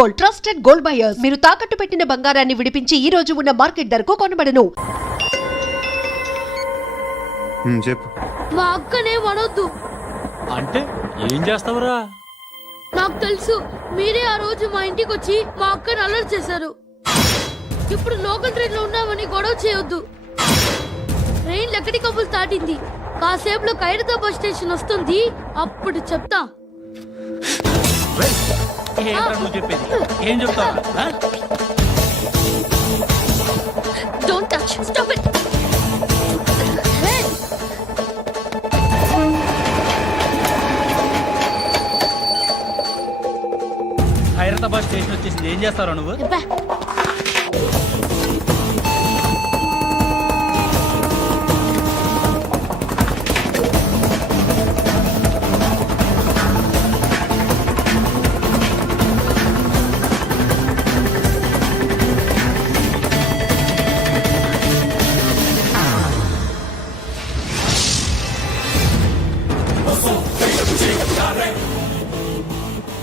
Gold, trusted gold buyers. మీరు తాకట్టు పెట్టిన బంగారాన్ని విడిపించి ఈ రోజు ఉన్న మార్కెట్ ధరకు కొనబడను. చెప్పు. మా అక్కనే వనొద్దు. అంటే ఏం చేస్తావురా? నాకు తెలుసు, మీరే ఆ రోజు మా ఇంటికి వచ్చి మా అక్కని అలర్ట్ చేశారు. ఇప్పుడు లోకల్ ట్రైన్ లో ఉన్నామని గొడవ చేయొద్దు. ట్రైన్ లక్కడి కబుల్ దాటింది. కాసేపులో ఖైరతాబాద్ స్టేషన్ వస్తుంది, అప్పుడు చెప్తా. నువ్వు చెప్పేది ఏం చెప్తావు? Don't touch, stop it. Khairatabad station వచ్చేసింది, ఏం చేస్తావు నువ్వు?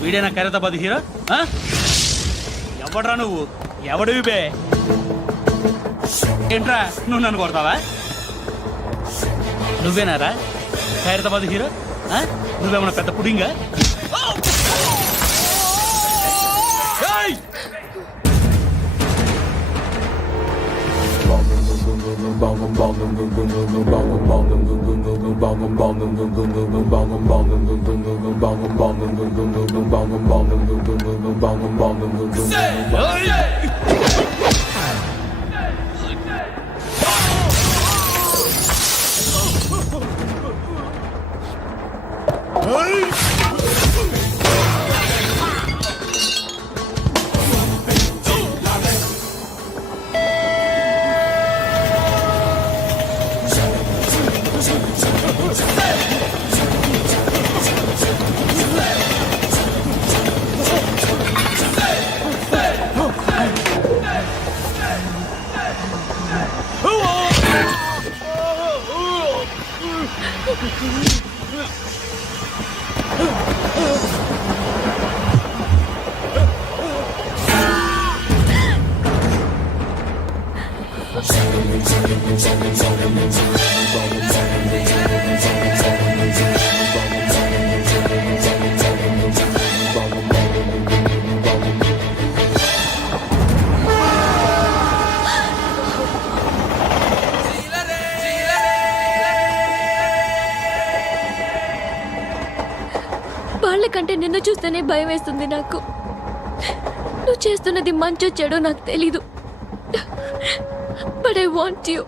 వీడేనా ఖైరతాబాద్ హీరో? ఎవడ్రా నువ్వు? ఎవడివి బే? ఏంట్రా నువ్వు నన్ను కొడతావా? నువ్వేనారా ఖైరతాబాద్ హీరో? నువ్వేమన్నా పెద్ద పుడింగా? వాళ్ళకంటే నిన్ను చూస్తేనే భయం వేస్తుంది నాకు. నువ్వు చేస్తున్నది మంచో చెడో నాకు తెలీదు, బట్ ఐ వాంట్ యు.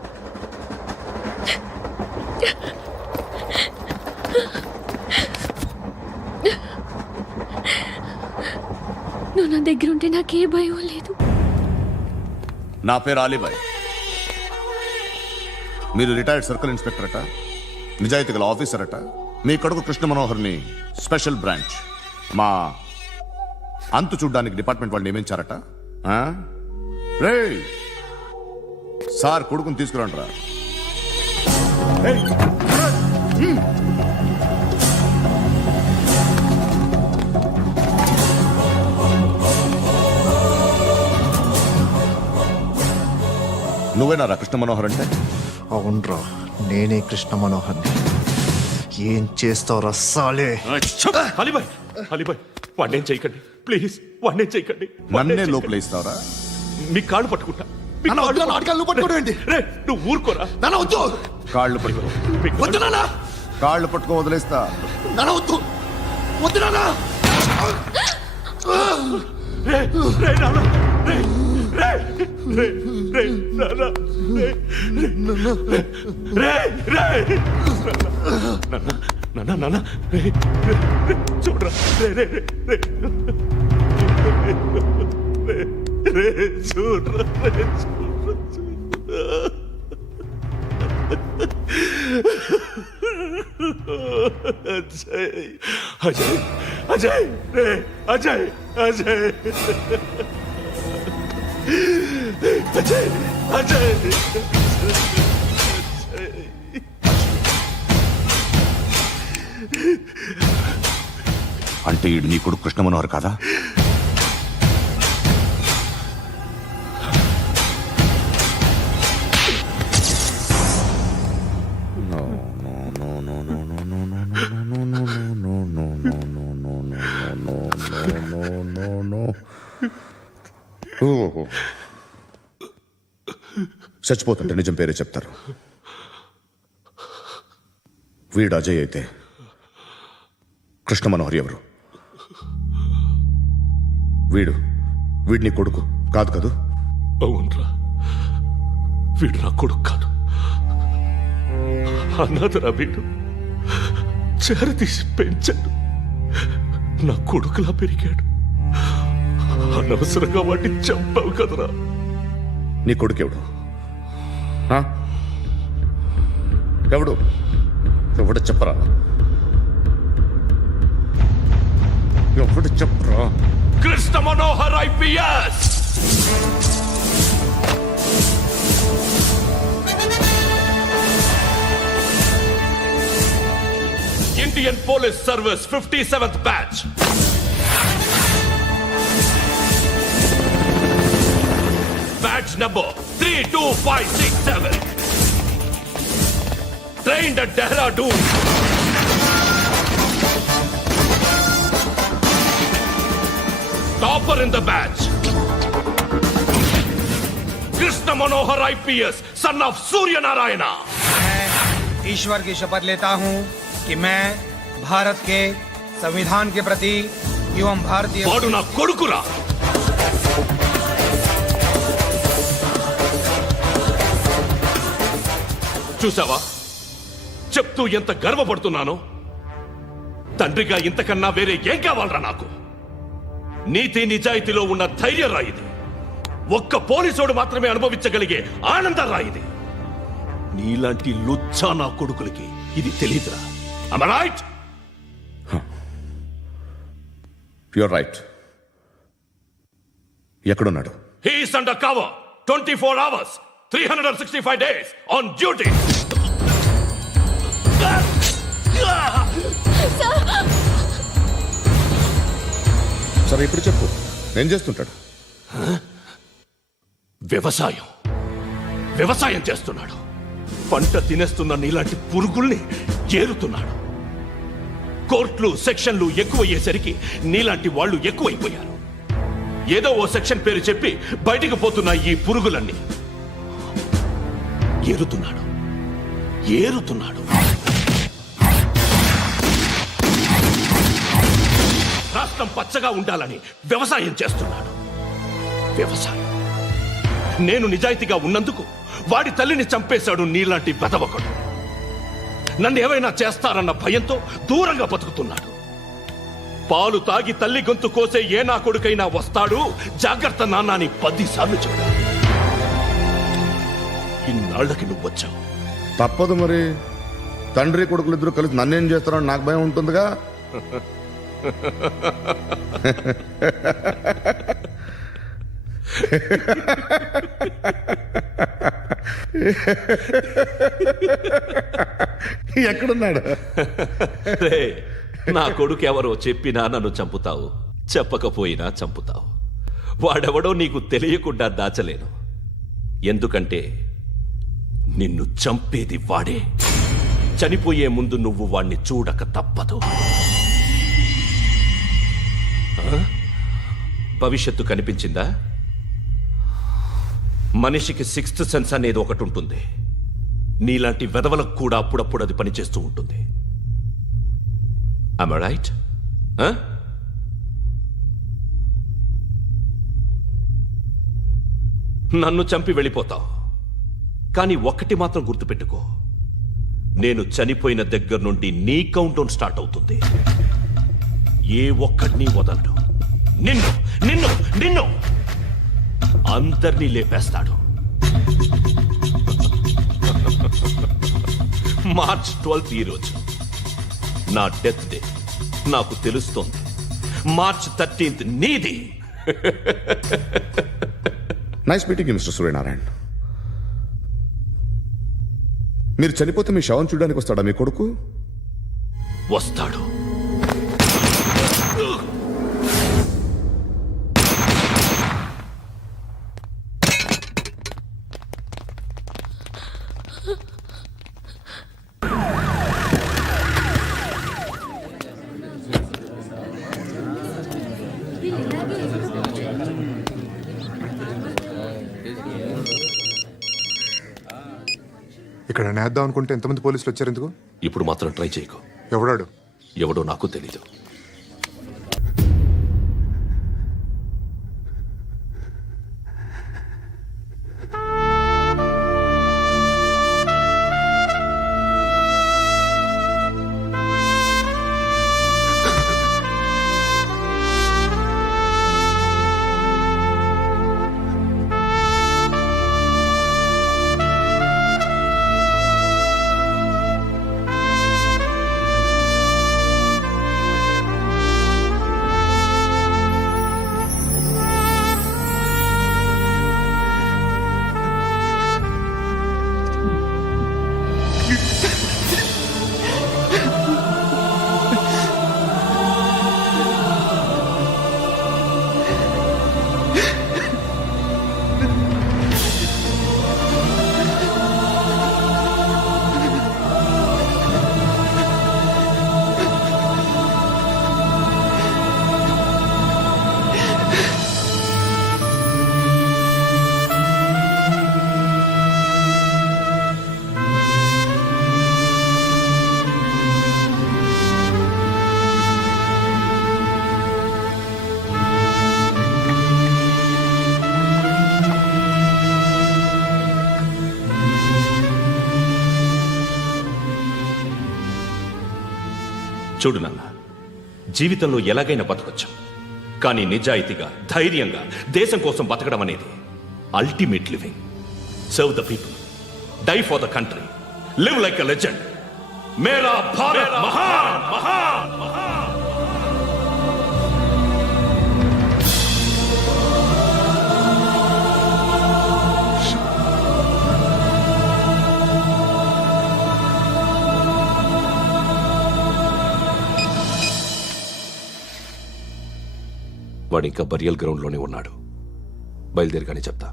నువ్వు నా దగ్గర ఉంటే నాకే భయం లేదు. నా పేరు అలీబాయ్. మీరు రిటైర్డ్ సర్కిల్ ఇన్స్పెక్టర్ అట, నిజాయితీ గల ఆఫీసర్ అట. మీ కొడుకు కృష్ణ మనోహర్ని స్పెషల్ బ్రాంచ్ మా అంతు చూడ్డానికి డిపార్ట్మెంట్ వాళ్ళు నియమించారట. రే సార్ కొడుకుని తీసుకురండి రా. నువ్వేనారా కృష్ణ మనోహర్ అంటే? అవునరా, నేనే కృష్ణ మనోహర్ని. ఏం చేస్తావు రస్సాలే? అలీబాయ్, అలీబాయ్ వాడినేం చేయకండి ప్లీజ్, వాడినేం చేయకండి. నన్నే లోపలేస్తావరా? మీ కాళ్ళు పట్టుకుంటా. నువ్వు ఊరుకోరా. కాళ్ళు పట్టుకో. కాళ్ళు పట్టుకో వదిలేస్తా. చూడరా చూడరా. అజయ్ అజయ్ అజయ్ అజయ్ అజయ్ అజయ్ అజయ్. అంటే ఈడు నీ కొడుకు కృష్ణ మనోహర్ కాదా? నో ఓ చచ్చిపోతుంటే నిజం పేరే చెప్తారు. వీడు అజయ్ అయితే కృష్ణ మనోహర్ ఎవరు? వీడిని కొడుకు కాదు కదూ? అవునరా, వీడు నా కొడుకు కాదు, అనాథరా. వీడు చేరతీసి పెంచాడు, నా కొడుకులా పెరిగాడు. అనవసరంగా వాడిని చంపావు కదరా. నీ కొడుకెవడు? ఎవడు ఎవడు చెప్పరా? ఎవడు చెప్పరా? Krishna Manohar IPS. Indian police service 57th batch. Badge number 32567. Trained at Dehradun. Topper in the batch. Krishna Manohar IPS, son of Surya Narayana. मैं ईश्वर की शपथ लेता हूं कि मैं भारत के संविधान के प्रति एवं भारतीय వాడు నా కొడుకురా. చూసావా, చెప్తూ ఎంత గర్వపడుతున్నానో. తండ్రిగా ఇంతకన్నా వేరే ఏం కావాలరా నాకు? నీతి నిజాయితీలో ఉన్న ధైర్యం రా ఇది. ఒక్క పోలీసోడు మాత్రమే అనుభవించగలిగే ఆనందం రా ఇది. నీలాంటి లుచ్చా నా కొడుకులకి ఇది తెలీదురా. Am I right? You're right. ఎక్కడున్నాడు? He is under cover 24 hours 365 days on duty. సరే ఇప్పుడు చెప్పు, ఏం చేస్తుంటాడు? వ్యవసాయం చేస్తున్నాడు. పంట తినేస్తున్న నీలాంటి పురుగుల్ని ఏరుతున్నాడు. కోర్టులు సెక్షన్లు ఎక్కువయ్యేసరికి నీలాంటి వాళ్ళు ఎక్కువైపోయారు. ఏదో ఓ సెక్షన్ పేరు చెప్పి బయటికి పోతున్న ఈ పురుగులన్నీ ఏరుతున్నాడు. రాష్ట్రం పచ్చగా ఉండాలని వ్యవసాయం చేస్తున్నాడు. నేను నిజాయితీగా ఉన్నందుకు వాడి తల్లిని చంపేశాడు నీలాంటి బెదవకుడు. నన్ను ఏమైనా చేస్తారన్న భయంతో దూరంగా బతుకుతున్నాడు. పాలు తాగి తల్లి గొంతు కోసే ఏ నా కొడుకైనా వస్తాడు, జాగ్రత్త నాన్న అని 10 సార్లు చెప్పాడు. ఇన్నాళ్ళకి నువ్వు వచ్చావు. తప్పదు మరి. తండ్రి కొడుకులు ఇద్దరు కలిసి నన్నేం చేస్తారని నాకు భయం ఉంటుందిగా. ఎక్కడున్నాడు? నా కొడుకు ఎవరో చెప్పినా నన్ను చంపుతావు, చెప్పకపోయినా చంపుతావు. వాడెవడో నీకు తెలియకుండా దాచలేను. ఎందుకంటే నిన్ను చంపేది వాడే. చనిపోయే ముందు నువ్వు వాణ్ణి చూడక తప్పదు. భవిష్యత్తు కనిపించిందా? మనిషికి 6th సెన్స్ అనేది ఒకటి ఉంటుంది. నీలాంటి వెధవలకు కూడా అప్పుడప్పుడు అది పనిచేస్తూ ఉంటుంది. Am I right? నన్ను చంపి వెళ్ళిపోతావు. కానీ ఒక్కటి మాత్రం గుర్తుపెట్టుకో, నేను చనిపోయిన దగ్గర నుండి నీ కౌంటౌన్ స్టార్ట్ అవుతుంది. ఏ ఒక్కడిని వదలడు. నిన్ను అందరినీ లేపేస్తాడు. మార్చ్ 12th ఈ రోజు నా డెత్ డే. నాకు తెలుస్తోంది. మార్చ్ 13th నీది. Nice meeting mister Suryanarayana. మీరు చనిపోతే మీ శవం చూడడానికి వస్తాడా మీ కొడుకు? వస్తాడు. ఇక్కడ నేద్దాం అనుకుంటే ఎంతమంది పోలీసులు వచ్చారు ఎందుకు? ఇప్పుడు మాత్రం ట్రై చేయకు. ఎవడాడు? ఎవడో నాకు తెలీదు. చూడు నాన్న, జీవితంలో ఎలాగైనా బతకొచ్చు, కానీ నిజాయితీగా ధైర్యంగా దేశం కోసం బతకడం అనేది ultimate living. Serve the people, die for the country, live like a legend. మేరా భారత్ మహాన్ మహాన్ మహాన్. వాడు ఇంకా బరియల్ గ్రౌండ్లోనే ఉన్నాడు. బయలుదేరగానే చెప్తా.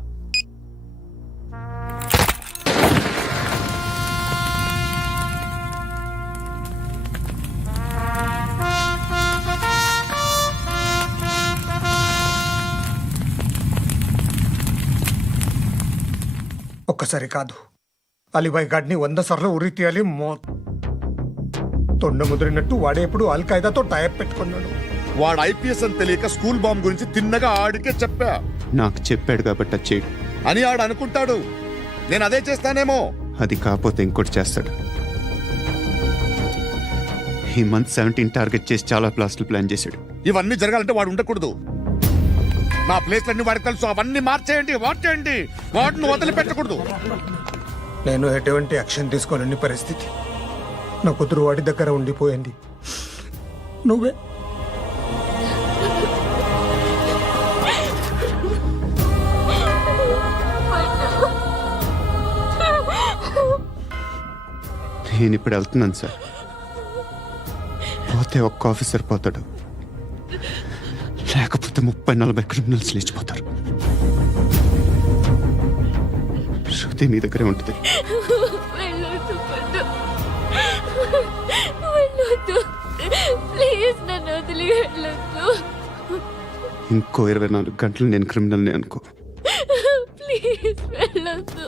ఒక్కసారి కాదు, అలీబాయ్ గాడిని 100 సార్లు ఉరి తీయాలి. తొండ ముదిరినట్టు వాడేప్పుడు అల్ ఖైదాతో టైప్ పెట్టుకున్నాడు. వాడు ఐపీఎస్ అని తెలియక స్కూల్ బాంబ్ గురించి తిన్నగా ఆడికే చెప్పా. నాకు చెప్పాడు కాబట్టి అది చేయడు అని ఆడు అనుకుంటాడు. నేను అదే చేస్తానేమో. అది కాకపోతే ఇంకోటి చేస్తాడు. ఈ మంత్ 17 టార్గెట్ చేసి చాలా ప్లాస్టులు ప్లాన్ చేశాడు. ఇవన్నీ జరగాలంటే వాడు ఉండకూడదు. నా ప్లేస్లన్నీ వాడికి తెలుసు. అవన్నీ మార్చేయండి, మార్చేయండి. వాటిని వదిలిపెట్టకూడదు. నేను ఎటువంటి యాక్షన్ తీసుకోలేని పరిస్థితి. నా కూతురు వాడి దగ్గర ఉండిపోయింది. నువ్వే నేను ఇప్పుడు వెళ్తున్నాను సార్. పోతే ఒక్క ఆఫీసర్ పోతాడు, లేకపోతే 30-40 క్రిమినల్స్ లేచిపోతారు. శృతి మీ దగ్గరే ఉంటుంది. ఇంకో 24 గంటలు నేను క్రిమినల్ని అనుకో. ప్లీజ్ వెళ్ళొద్దు.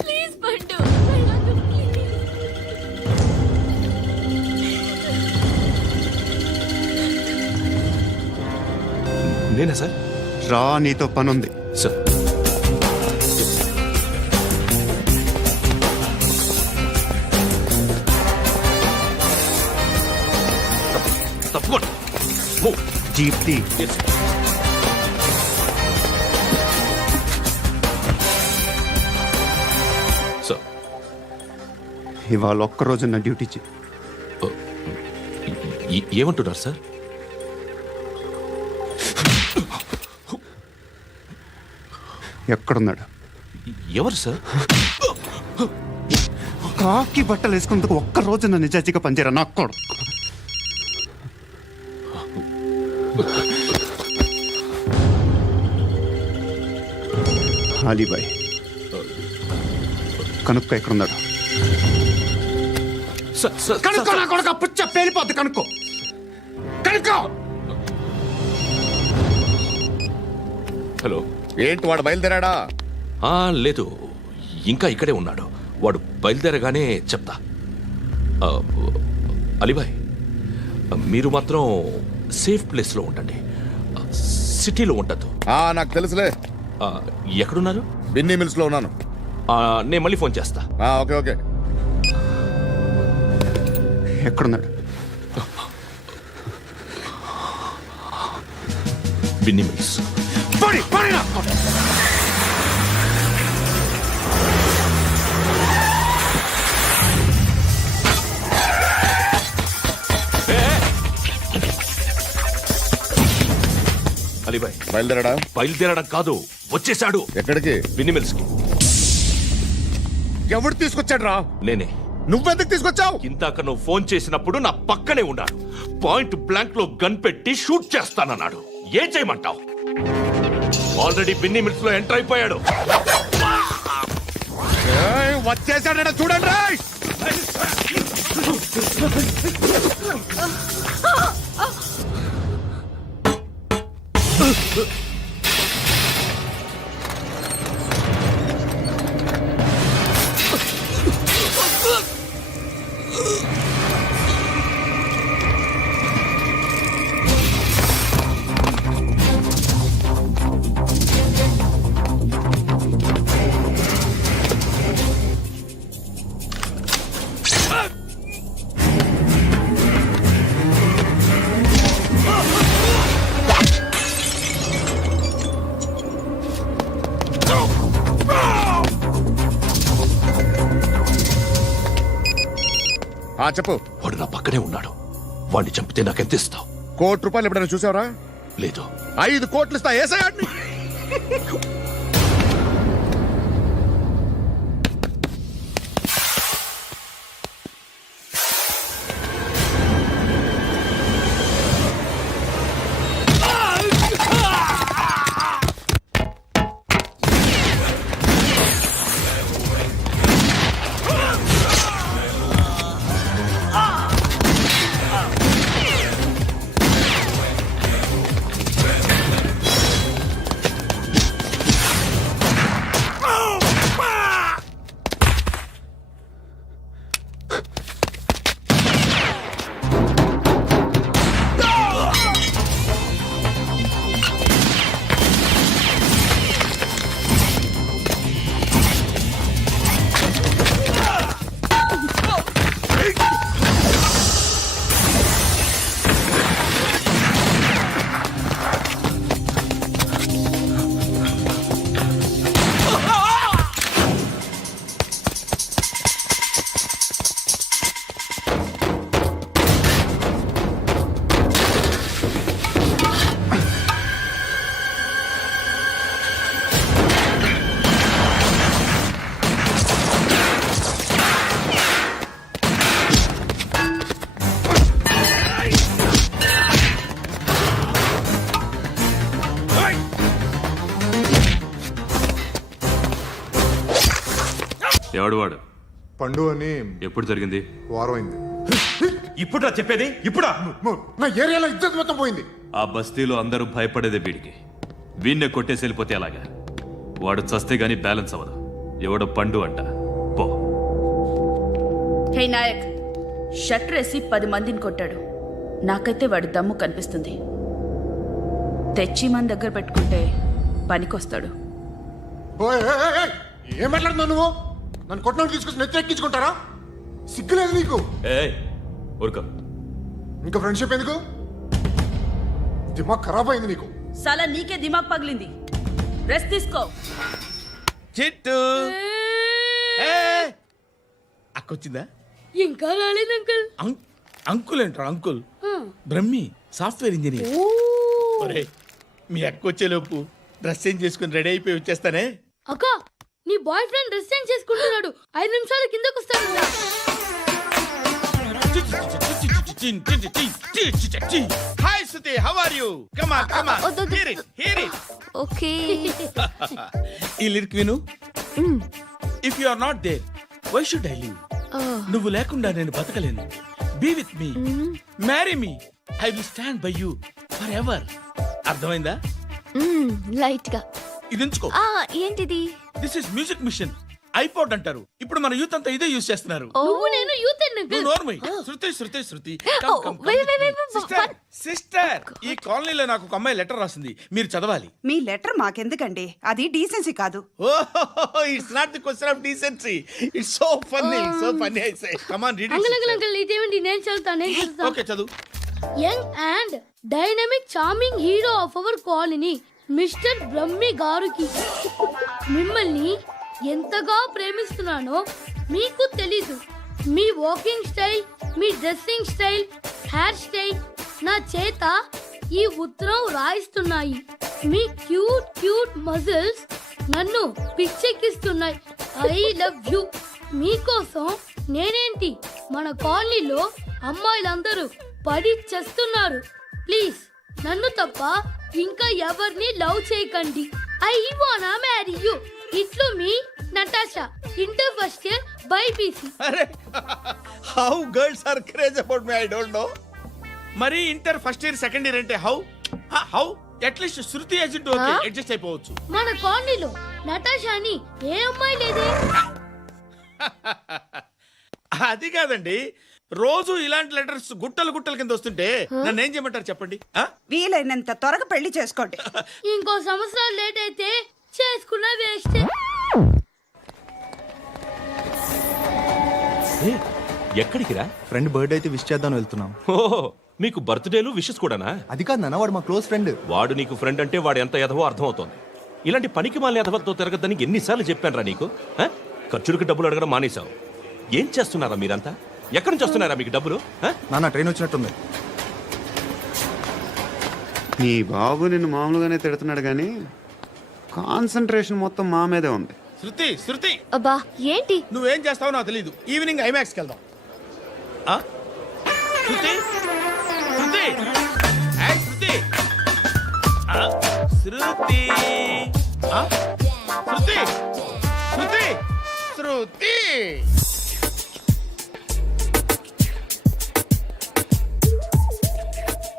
ప్లీజ్ పండు, వెళ్ళొద్దు ప్లీజ్. నేనా సార్? రా, నీతో పని ఉంది. సార్ తప్పకుండా. జీప్తి సార్, ఇవాళ ఒక్కరోజు నా డ్యూటీ చేయి. ఏమంటున్నారు సార్? ఎక్కడున్నాడు? ఎవరు సార్? కాకి బట్టలు వేసుకున్నందుకు ఒక్కరోజు నా నిజాయితీగా పనిచేయరా నాకు కూడా. అలీబాయ్ కనుక్కో, ఎక్కడున్నాడు? సార్, సార్, కనుక్కో, నా కొడుకు పుచ్చ పేలిపోద్ది. కనుక్కో. ఏంటి వాడు బయలుదేరాడా? లేదు, ఇంకా ఇక్కడే ఉన్నాడు. వాడు బయలుదేరగానే చెప్తా. ఆ, అలీబాయ్, మీరు మాత్రం సేఫ్ ప్లేస్లో ఉండండి, సిటీలో ఉండద్దు. నాకు తెలుసులే. ఎక్కడున్నారు? బిన్నీ మిల్స్ లో ఉన్నాను. నేను మళ్ళీ ఫోన్ చేస్తా. Okay okay. ఎక్కడున్నాడు? బిన్నీ మిల్స్. అలీబాయ్, బయలుదేరాడా? బయలుదేరడం కాదు, వచ్చేశాడు. ఎక్కడికి? బిన్నీ మిల్స్ కి. ఎవడు తీసుకొచ్చాడు రా? నేనే. నువ్వెందుకు తీసుకొచ్చావు? ఇందాక నువ్వు ఫోన్ చేసినప్పుడు నా పక్కనే ఉన్నాడు. పాయింట్ బ్లాంక్ లో గన్ పెట్టి షూట్ చేస్తానన్నాడు. ఏం చేయమంటావు? ఆల్రెడీ బిన్నీ మిల్స్ లో ఎంటర్ అయిపోయాడు. వచ్చేసాడ చూడండి రా. చెప్పు. వాడు నా పక్కనే ఉన్నాడు. వాడిని చంపితే నాకెంత ఇస్తావు? ₹1,00,00,000 ఎప్పుడైనా చూసావరా? లేదు. 5 కోట్లు ఇస్తా. ఏసయాడిని. ఎవడు వాడు? పండు అని. ఎప్పుడు జరిగింది? వారం అయింది. ఇప్పుడు చెప్పేది ఇప్పుడా? నా ఏరియాలో ఇజ్జత్ మొత్తం పోయింది. ఆ బస్తీలో అందరూ భయపడేదే వీడికి. వీణ్ణే కొట్టేసి వెళ్ళిపోతే అలాగా? వాడు చస్తే గానీ బ్యాలెన్స్ అవ్వదు. ఎవడో పండు అంట. పో. హే నాయక్, షట్టర్ వేసి 10 మందిని కొట్టాడు. నాకైతే వాడి దమ్ము కనిపిస్తుంది. తెచ్చి మన దగ్గర పెట్టుకుంటే పనికొస్తాడు. ఏం మాట్లాడుతున్నావు నువ్వు? నన్ను కొట్టడానికి తీసుకొచ్చి నెత్తి ఎక్కించుకుంటారా? సిగ్గులేదు నీకు? ఊరుకో. ఇంకా ఫ్రెండ్షిప్ ఎందుకు? దిమాగ్ ఖరాబ్ అయింది నీకు. సాలా నీకే దిమాగ్ పగిలింది. రెస్ట్ తీసుకో. చిట్టు అక్కొచ్చిందా? ఇంకా రాలేదు అంకుల్. అంకుల్ ఏంట్రా? Uncle Brahmi, software engineer. ఒరే, మీ అక్కొచ్చేలోపు డ్రెస్ చేంజ్ చేసుకుని రెడీ అయిపోయి వచ్చేస్తానే. అక్క, నీ బాయ్ ఫ్రెండ్ డ్రెస్ చేంజ్ చేసుకుంటున్నాడు. 5 నిమిషాలు కిందకు వస్తాడు. Hi Suti, how are you? Come on come on, hear it hear it. Okay. ఈ లిరిక్ విను. If you are not there, why should I live? నువ్వు లేకుండా నేను బతకలేను. Be with me, marry me, I will stand by you forever. అర్థమైందా? Light గా. ఇది ఉంచుకో. ఏంటిది? This is music machine, iPod అంటారు. ఇప్పుడు మన యూత్ అంతా ఇదే యూజ్ చేస్తున్నారు. నువ్వు నేను యూత్ నువ్వు నోర్మై. శృతి శృతి శృతి. సిస్టర్ సిస్టర్, ఈ కాలనీలో నాకు ఒక అమ్మాయి లెటర్ రాసింది, మీరు చదవాలి. మీ లెటర్ మాకెందుకండి, అది డీసెన్సీ కాదు. ఓహో, it's not the question of decency, it's so funny I say. Come on read uncle ఇదేమిటి? నేను చదువుతాను. ఓకే చదువు. Young and dynamic charming hero of our colony mister Brahmi గారికి మిమ్మల్ని ఎంతగా ప్రేమిస్తున్నానో మీకు తెలీదు. మీ వాకింగ్ స్టైల్, మీ డ్రెస్సింగ్ స్టైల్, హెయిర్ స్టైల్ నా చేత ఈ ఉత్తరం రాయిస్తున్నాయి. మీ క్యూట్ క్యూట్ మజిల్స్ నన్ను పిచ్చెక్కిస్తున్నాయి. I love you. మీకోసం నేనేంటి, మన కాలనీలో అమ్మాయిలందరూ పడి చేస్తున్నారు. ప్లీజ్ నన్ను తప్ప ఇంకా ఎవరిని లవ్ చేయకండి. ఐ వానా మ్యారీ యూ. ఇట్లు మీ Natasha, inter first year BiPC. అరే, how girls are craze about me, I don't know. మరి inter first year second year అంటే how at least Shruti agent okay, adjust అయిపోవచ్చు. మన కాలనీలో నటాషాని ఏ అమ్మాయి లేదే. అది కాదండి, రోజు ఇలాంటి లెటర్స్ గుట్టలు గుట్టల కింద వస్తుంటే నన్ను ఏం చేయమంటారు చెప్పండి? వీలైనంత త్వరగా పెళ్లి చేసుకోండి. ఇంకో సంవత్సరాలు లేట్ అయితే చేసుకున్న వేస్ట్. ఎక్కడికి రా? ఫ్రెండ్ బర్త్డే అయితే విష్ చేద్దాం వెళ్తున్నాం. ఓహో, మీకు బర్త్డేలు విషెస్ కూడానా? అది కాదు నాన్న, వాడు మా క్లోజ్ ఫ్రెండ్. వాడు నీకు ఫ్రెండ్ అంటే వాడు ఎంత ఎదవో అర్థమవుతోంది. ఇలాంటి పనికి మాలిన ఎదవలతో తిరగద్దని ఎన్నిసార్లు చెప్పానురా నీకు? ఖర్చులకు డబ్బులు అడగడం మానేశావు. ఏం చేస్తున్నారా మీరంతా? ఎక్కడి నుంచి వస్తున్నారా మీకు డబ్బులు? నాన్న ట్రైన్ వచ్చినట్టుంది. నీ బాబు నిన్ను మామూలుగానే తిడుతున్నాడు కానీ కాన్సన్ట్రేషన్ మొత్తం మా మీదే ఉంది. శృతి శృతి, అబ్బా ఏంటి? నువ్వేం చేస్తావో నాకు తెలీదు. ఈవినింగ్ ఐమాక్స్కి వెళ్దాం. శృతి శృతి శృతి శృతి శృతి శృతి శృతి.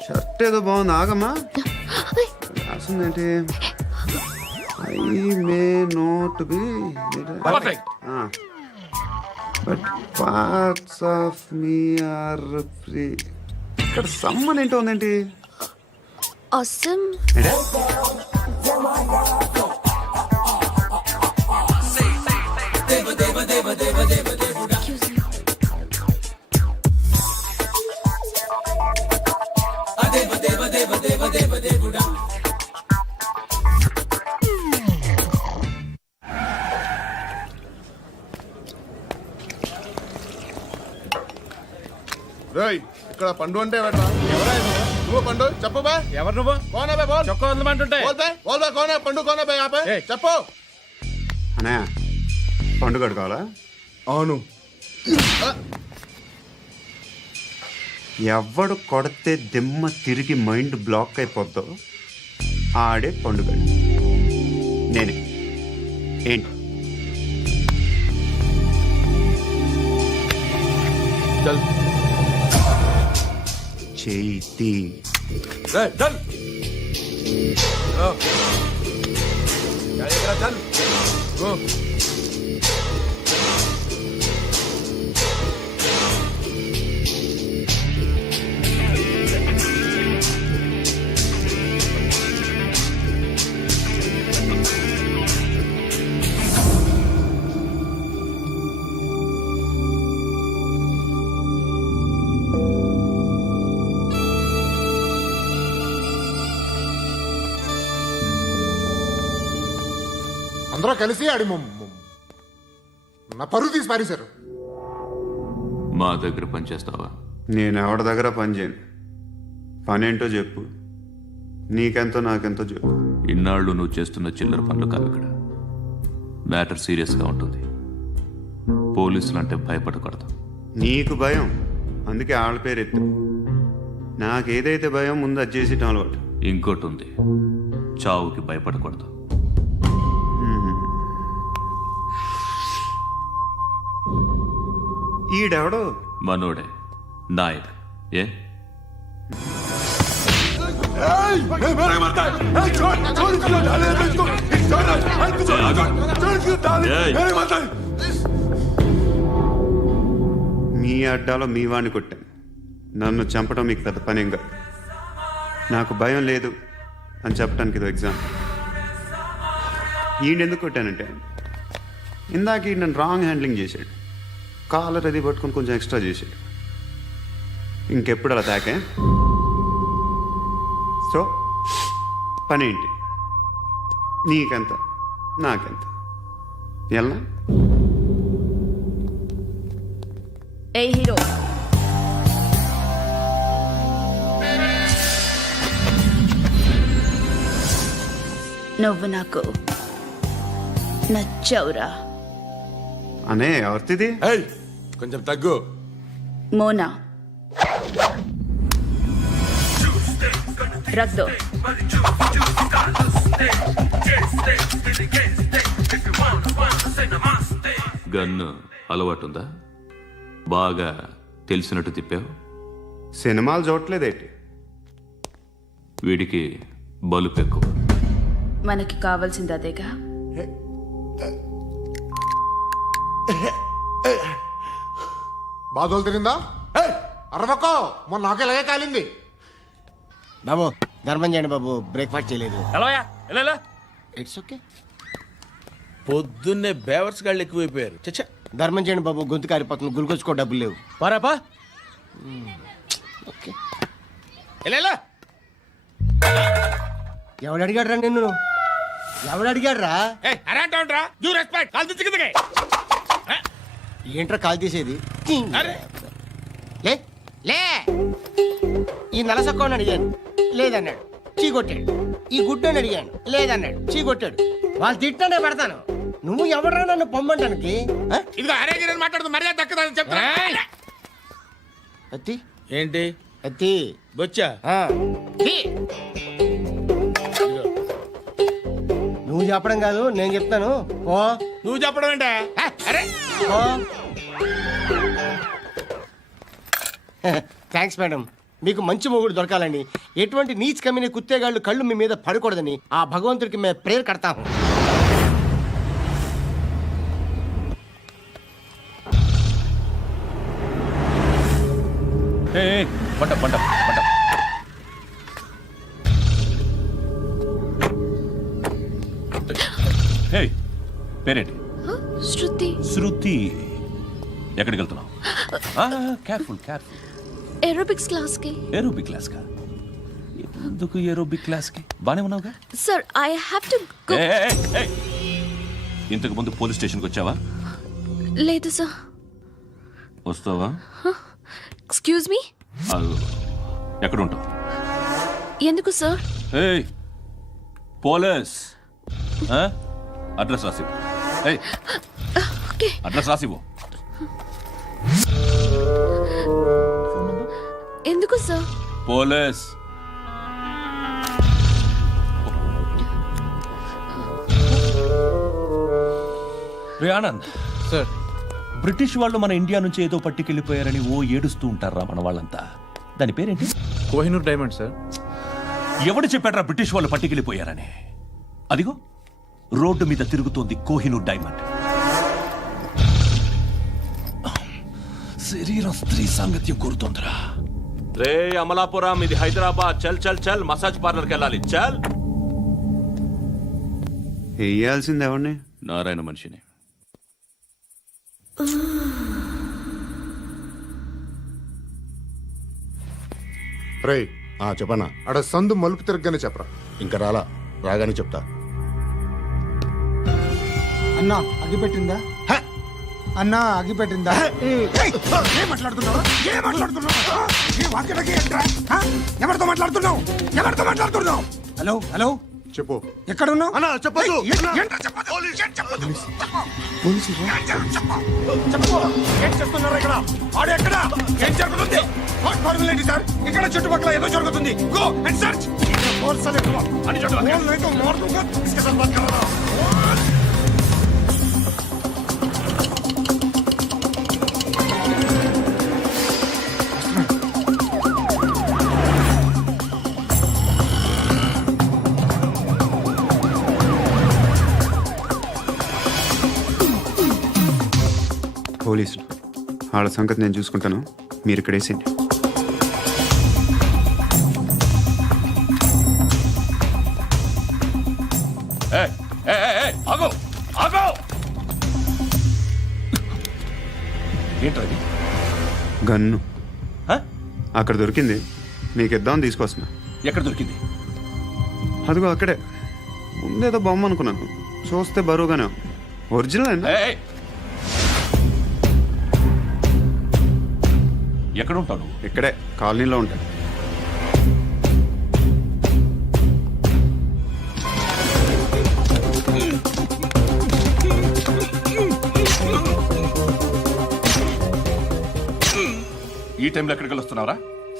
షర్ట్ ఏదో బాగుంది, ఆగమ్మా. రాసిందేంటి? I may not be perfect. But parts of me are free. ఇక్కడ సమ్మన్ ఏంటో ఉందేంటి? awesome. రేయ్, ఇక్కడ పండు అంటే ఎవరా? నువ్వు పండు చెప్పు బే. ఎవరు నువ్వు? కోనా బే బోల్. చొక్కా వదలమంటుంటే బోల్ బే, బోల్ బే. కోనా పండు, కోనా బే ఆపే. ఏయ్. చెప్పు. అనే పండుగ కావాలా? అవును. ఎవడు కొడితే దిమ్మ తిరిగి మైండ్ బ్లాక్ అయిపోద్దో ఆడే పండుగ. నేనే. ఏంటి? చల్. చేతి రేయ్, చల్. చల్. గో. అందరూ కలిసి ఆడి నా పరువు తీసి పారేశారు. మా దగ్గర పనిచేస్తావా? నేను ఎవరి దగ్గర పని చేయను. పనేంటో చెప్పు. నీకెంతో నాకెంతో చెప్పు. ఇన్నాళ్ళు నువ్వు చేస్తున్న చిల్లర పనులు కావు ఇక్కడ. మ్యాటర్ సీరియస్గా ఉంటుంది. పోలీసులు అంటే భయపడకూడదు. నీకు భయం, అందుకే ఆళ్ళ పేరు ఎత్తు. నాకేదైతే భయం ముందు అది చేసి అలవాటు. ఇంకోటి ఉంది, చావుకి భయపడకూడదు. ఈడెవడో మనోడే, నాయక్. ఏ మీ అడ్డాలో మీ వాడిని కొట్టాను. నన్ను చంపడం మీకు పెద్ద పనేంగా. నాకు భయం లేదు అని చెప్పడానికి ఇది ఎగ్జామ్. ఈయన ఎందుకు కొట్టానంటే ఇందాక ఈయన నన్ను రాంగ్ హ్యాండ్లింగ్ చేశాడు. కాలర్ అది పట్టుకొని కొంచెం ఎక్స్ట్రా చేశాడు. ఇంకెప్పుడు అలా తాకే. సో పనేంటి? నీకెంత నాకెంత ఎలా? ఏ హీరో, నువ్వు నాకు నచ్చవురా. అనే ఎవరిది? కొంచెం తగ్గు. మోనా రక్ దో. గన్ను అలవాటుందా? బాగా తెలిసినట్టు తిప్పావు. సినిమాలు చూడట్లేదేంటి? వీడికి బలుపు ఎక్కువ. మనకి కావాల్సింది అదేగా. బాధలు తిరిందా? అరవకో, మొన్న నాకు ఇలాగే కాలింది. బాబు ధర్మం చేయండి బాబు, బ్రేక్ఫాస్ట్ చేయలేదు. It's okay. పొద్దున్నే బేవర్స్ గాళ్ళు ఎక్కువైపోయారు. చచ్చా, ధర్మం చేయండి బాబు, గొంతు కారిపోతుంది, గురికొచ్చుకో డబ్బులు లేవు. పారాపా. ఓకే. ఎవడు అడిగాడు రా నిన్ను? ఎవడు అడిగాడు రా? ఏంట్రా కాల్ తీసేది? లే లే. ఈ నలసక్కని అడిగాను, లేదన్నాడు, చీ కొట్టాడు. ఈ గుడ్డని అడిగాను, లేదన్నాడు, చీ కొట్టాడు. వాళ్ళు తిట్టానే పెడతాను. నువ్వు ఎవడరా నన్ను పొమ్మంటానికి? అత్తి ఏంటి అత్తి బొచ్చా? నువ్వు చెప్పడం కాదు, నేను చెప్తాను. ఓ నువ్వు చెప్పడం ఏంటే? Thanks madam. మీకు మంచి మొగుడు దొరకాలని, ఎటువంటి నీచ్ కమ్మిన కుత్తేగాళ్ళు కళ్ళు మీ మీద పడకూడదని ఆ భగవంతుడికి మేము ప్రేయర్ కడతాము. పేరేంటి? శృతి. శృతి. ఎక్కడికి వెళ్తున్నావు? Careful careful. ఏరోబిక్స్ క్లాస్ కి. ఏరోబిక్ క్లాస్ కా? ఎందుకు ఏరోబిక్ క్లాస్ కి? బానే ఉన్నావుగా? Sir I have to go. ఇంతకు ముందు పోలీస్ స్టేషన్కి వచ్చావా? లేదు సార్. వస్తావా? Excuse me. ఎక్కడ ఉంటావు? ఎందుకు సార్? పోలీస్ అడ్రస్ రాసివ్వు. ఓకే. అడ్రస్ రాసివ్వు. ఎందుకు సార్? పోలీస్. రే ఆనంద్ సార్, బ్రిటిష్ వాళ్ళు మన ఇండియా నుంచి ఏదో పట్టుకెళ్ళిపోయారని ఓ ఏడుస్తూ ఉంటారా మన వాళ్ళంతా? దాని పేరేంటి? Kohinoor diamond sir. ఎవడు చెప్పాడ్రా బ్రిటిష్ వాళ్ళు పట్టుకెళ్ళిపోయారని? అదిగో రోడ్డు మీద తిరుగుతోంది కోహినూర్ డైమండ్. శరీరం స్త్రీ సాంగత్యం కోరుతోందిరా. రే అమలాపురం, ఇది హైదరాబాద్. చల్ చల్ చల్, మసాజ్ పార్లర్కి వెళ్ళాలి. చల్. వేయాల్సింది ఎవరిని? నారాయణ మనిషిని. రే చెప్పనా? అడ సందు మలుపు తిరగగానే చెప్పరా. ఇంకా రాలా, రాగానే చెప్తా. అన్నా అగిపెట్టిందా? అన్నా అగిపెట్టిందా? ఏం మాట్లాడుతున్నావు? ఎవరితో మాట్లాడుతున్నావు? ఎవరితో మాట్లాడుతున్నావు? హలో హలో, చెప్పు. ఎక్కడ ఉన్నావు? అన్నా చెప్పదు. ఏం చేస్తున్నారు ఇక్కడ? ఆడు ఎక్కడ? ఏం జరుగుతుంది? ఏంటి సార్? ఇక్కడ చుట్టుపక్కల ఏదో జరుగుతుంది. Go and search. పోలీసులు. వాళ్ళ సంగతి నేను చూసుకుంటాను, మీరు ఇక్కడ వేసేయండి. ఆగో ఆగో ఏంటది? గన్ను అక్కడ దొరికింది, మీకు ఇద్దామని తీసుకొస్తున్నా. ఎక్కడ దొరికింది? అదిగో అక్కడే. ముందేదో బొమ్మ అనుకున్నాను, చూస్తే బరువుగానే ఉంది. ఒరిజినల్ అండి. ఎక్కడ ఉంటాను? ఇక్కడే కాలనీలో ఉంటాయి. ఈ టైంలో ఎక్కడికి వస్తున్నావురా?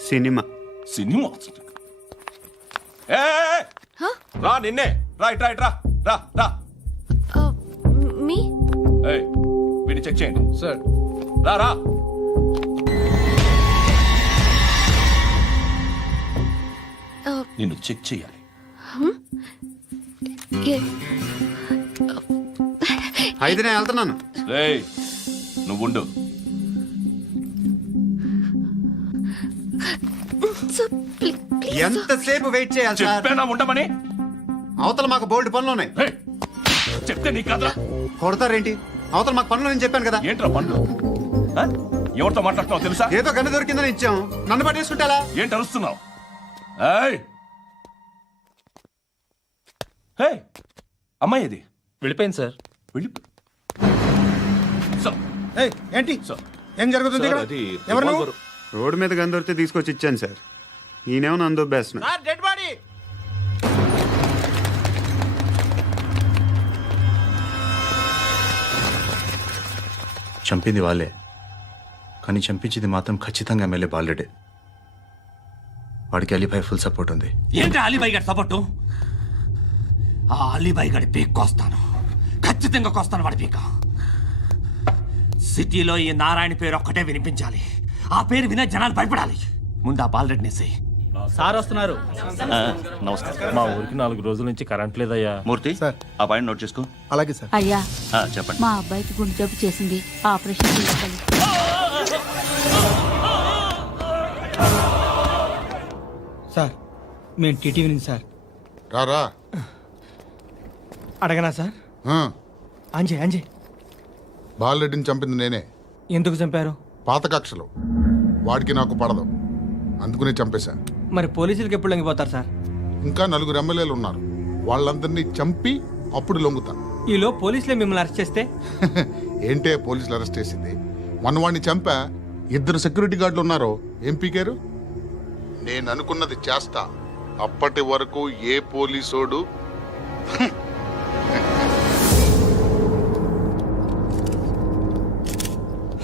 సినిమా. సినిమా? రా నిన్నే, రా ఇట్రా ఇట్రా, రా రా. మీ వీడిని చెక్ చేయండి సార్. రా రా. నిన్ను చెక్ చేయాలి. అయితే నేను వెళ్తున్నాను. రేయ్ నువ్వుండు. ఎంతసేపు వెయిట్ చేయాలి సార్? చెప్పేనా ఉండమని? అవతల మాకు బోల్డ్ పనులు ఉన్నాయి. రేయ్, చెప్తే నీకు కాదురా. కొడతారేంటి? అవతల మాకు పనులు నేను చెప్పాను కదా. ఏంట్రా పండ్లు? ఎవరితో మాట్లాడుతున్నావు తెలుసా? ఏదో గన్ను దొరికిందని ఇచ్చాం, నన్ను పట్టేసుకుంటా. ఏంటి అరుస్తున్నావు? అమ్మాయి ఇది వెళ్ళిపోయింది సార్. వెళ్ళి ఏంటి ఏం జరుగుతుంది ఇక్కడ? అది ఎవరు నువ్వు? రోడ్డు మీద గన్ను దొరికితే తీసుకొచ్చి ఇచ్చాను సార్. ఈయనేమో నన్ను దొబ్బేస్తున్నా. Dead body. చంపింది వాళ్ళే, కానీ చంపించింది మాత్రం ఖచ్చితంగా ఎమ్మెల్యే బాలుడే. వాడికి అలీభాయ్ ఫుల్ సపోర్ట్ ఉంది. ఏంటి అలీబాయి గారి సపోర్టు? ఆ అలీబాయి గారి పీక్ కోస్తాను, ఖచ్చితంగా కోస్తాను వాడి పీక. సిటీలో ఈ నారాయణ పేరు ఒక్కటే వినిపించాలి. ఆ పేరు వినే జనాలు భయపడాలి. ముందు ఆ బాలరెడ్డిని వేసేయ్. సార్ వస్తున్నారు. నమస్కారం. మా ఊరికి 4 రోజుల నుంచి కరెంట్ లేదయ్యా. మూర్తి ఆ పాయింట్ నోట్ చేసుకో. అలాగే సార్. అయ్యా, చెప్పండి. మా అబ్బాయికి గుండె జబ్బు చేసింది, ఆపరేషన్ చేయాలి. సార్ మేము టీటీవీ నుంచి సార్. రారా. అడగనా సార్? అంజయ్ బాలరెడ్డిని చంపింది నేనే. ఎందుకు చంపారు? పాత కక్షలు, వాడికి నాకు పడదు, అందుకునే చంపేశా. మరి పోలీసులకు ఎప్పుడు లొంగిపోతారు సార్? ఇంకా 4 ఎమ్మెల్యేలు ఉన్నారు, వాళ్ళందరినీ చంపి అప్పుడు లొంగుతా. ఈలో పోలీసులే మిమ్మల్ని అరెస్ట్ చేస్తే? ఏంటే పోలీసులు అరెస్ట్ చేసింది? మన వాడిని చంపా, 2 సెక్యూరిటీ గార్డులు ఉన్నారు, ఏం పీకారు? నేను అనుకున్నది చేస్తా, అప్పటి వరకు ఏ పోలీసోడు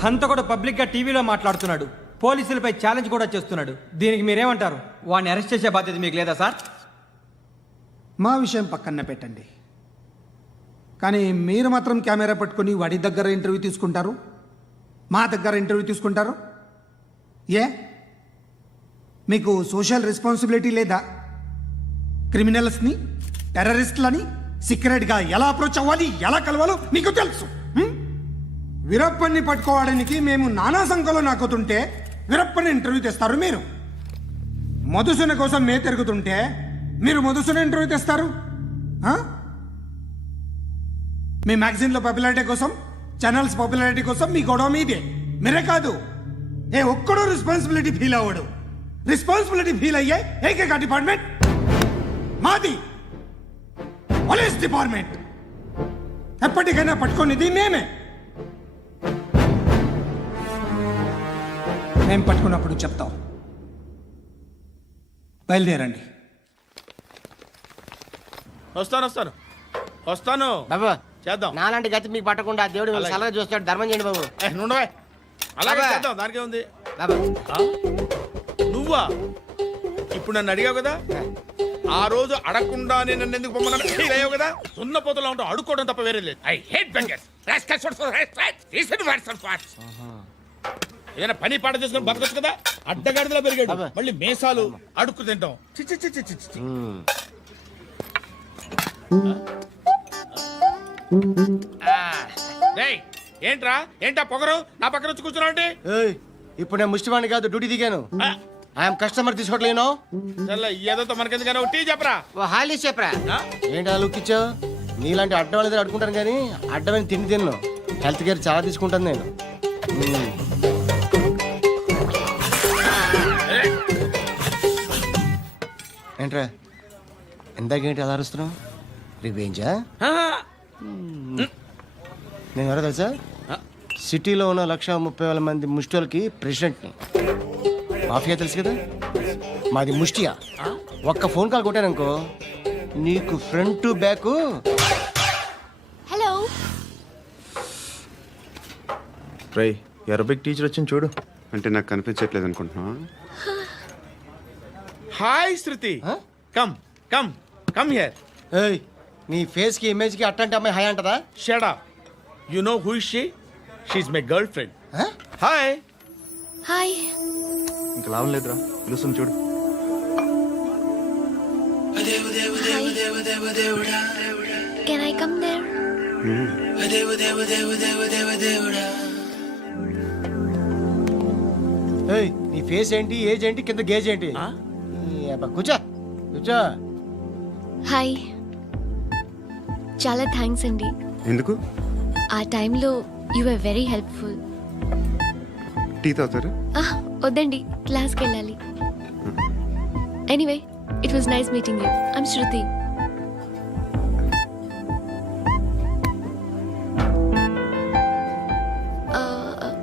హంతకుడు పబ్లిక్ గా టీవీలో మాట్లాడుతున్నాడు, పోలీసులపై ఛాలెంజ్ కూడా చేస్తున్నాడు. దీనికి మీరేమంటారు? వాడిని అరెస్ట్ చేసే బాధ్యత మీకు లేదా సార్? మా విషయం పక్కన పెట్టండి, కానీ మీరు మాత్రం కెమెరా పట్టుకొని వాడి దగ్గర ఇంటర్వ్యూ తీసుకుంటారు, మా దగ్గర ఇంటర్వ్యూ తీసుకుంటారు. ఏ మీకు సోషల్ రెస్పాన్సిబిలిటీ లేదా? క్రిమినల్స్ని, టెర్రరిస్టులని సీక్రెట్గా ఎలా అప్రోచ్ అవ్వాలి, ఎలా కలవాలో మీకు తెలుసు. వీరప్పన్ని పట్టుకోవడానికి మేము నానా సంఖ్యలో నాకుతుంటే వీరప్పని ఇంటర్వ్యూ తెస్తారు మీరు. మధుసూన కోసం మే తిరుగుతుంటే మీరు మధుసూన ఇంటర్వ్యూ తెస్తారు. మీ మ్యాగజైన్లో పాపులారిటీ కోసం, ఛానల్స్ పాపులారిటీ కోసం మీ గొడవ మీదే. మీరే కాదు, ఏ ఒక్కడో రెస్పాన్సిబిలిటీ ఫీల్ అవ్వడు. రెస్పాన్సిబిలిటీ ఫీల్ అయ్యే ఏకైక డిపార్ట్మెంట్ మాది, పోలీస్ డిపార్ట్మెంట్. ఎప్పటికైనా పట్టుకునేది మేమే. మేము పట్టుకున్నప్పుడు చెప్తాం. బయలుదేరండి. వస్తాను బాబు చేద్దాం. నాలాంటి గతి మీకు పట్టకుండా దేవుడు మిమ్మల్ని సలహా చూస్తాడు. ధర్మం చేయండి బాబు. నుండవే, అలాగే బాబా. చేద్దాం, దానికే ఉంది. బాబు నువ్వా ఇప్పుడు నన్ను అడిగావు కదా, ఆ రోజు అడగకుండానే నన్ను ఎందుకు పొమ్మన్నాను ఫీల్ అయ్యావు కదా. సున్న పోతలో ఉంటావు, అడుక్కోవడం తప్ప వేరే లేదు. I hate bangers. ఏదైనా పని పాట చేసుకుని బతకొచ్చు కదా. అడ్డగాడిదలా పెరిగాడు, మళ్ళీ మేసాలు అడుక్కు తింటాం. చి చి చి చి చి చి. రేయ్, ఏంట్రా ఏంటా పొగరు నా పక్కన వచ్చి కూర్చున్నావు అంటే ఏయ్, ఇప్పుడు నేను ముష్టివాణి కాదు, డ్యూటీ దిగాను. ఐఎమ్ కస్టమర్ తీసుకోవట్లేను. ఏదో మనకెందుకైనా టీ చెప్పరా హాలీ చెప్పరా. ఏంటి అలా లుక్ ఇచ్చావు? నీలాంటి అడ్డం వాళ్ళ దగ్గర అడుకుంటాను కానీ అడ్డమైన తిండి తిన్ను. హెల్త్ కేర్ చాలా తీసుకుంటాను నేను. ఏంట్రా ఇందాకేంటి అలా అరుస్తున్నావు? రివేంజా? నేను ఎవరో తెలుసా? సిటీలో ఉన్న 130,000 మంది ముష్టిలకి ప్రెసిడెంట్ని. మాఫియా తెలుసు కదా, మాది ముష్టియా. ఒక్క ఫోన్ కాల్ కొట్టాననుకో నీకు ఫ్రంట్ టు బ్యాక్. హలో. రై అరబిక్ టీచర్ వచ్చింది చూడు. అంటే నాకు కనిపించట్లేదు అనుకుంటున్నా. Hi Shruti. Come come come here. ఏయ్, నీ ఫేస్ కి ఇమేజ్ కి అట్టంటే అమ్మాయి హాయ్ అంటదా? Shut up. You know who is she? She is my girlfriend. Hi. Hi. ఇంకా లాభం లేదురా, పిలుస్తుంది చూడు. Can I come there? ఏయ్, నీ ఫేస్ ఏంటి, ఏజ్ ఏంటి, కింద గేజ్ ఏంటి? ఈ అబ్బా, కూర్చో కూర్చో. హాయ్. చాలా థ్యాంక్స్ అండి. ఎందుకు? ఆ టైంలో you are very helpful. Tea తాగుతారా? వద్దండి, క్లాస్కి వెళ్ళాలి. Anyway, it was nice meeting you. I'm Shruti.